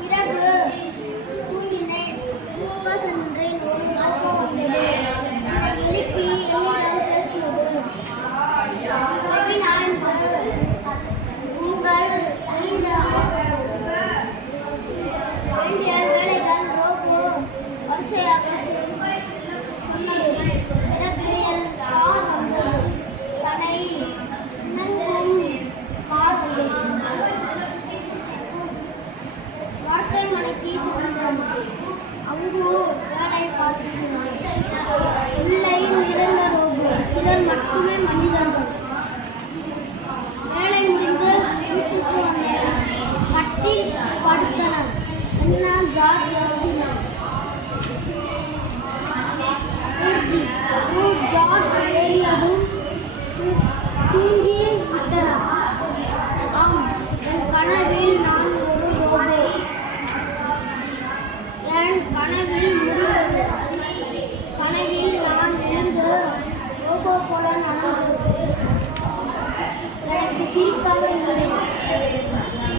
Mira அரண்மனைக்கு வேலை பார்த்துக்கிறான் உள்ளே நிறைந்த மட்டுமே மனிதர்கள். வேலை முடிந்து வீட்டுக்கு வந்தனர். என்ன ஜார்ஜ் வருத்தினார் ஜார்ஜ் ஏறியதும் தூங்கி விட்டனர் கனவில் முடிந்தது. கனவில் நான் விழுந்து ரோபோ போல நடந்தது. எனக்கு சிரிப்பாக இருந்தது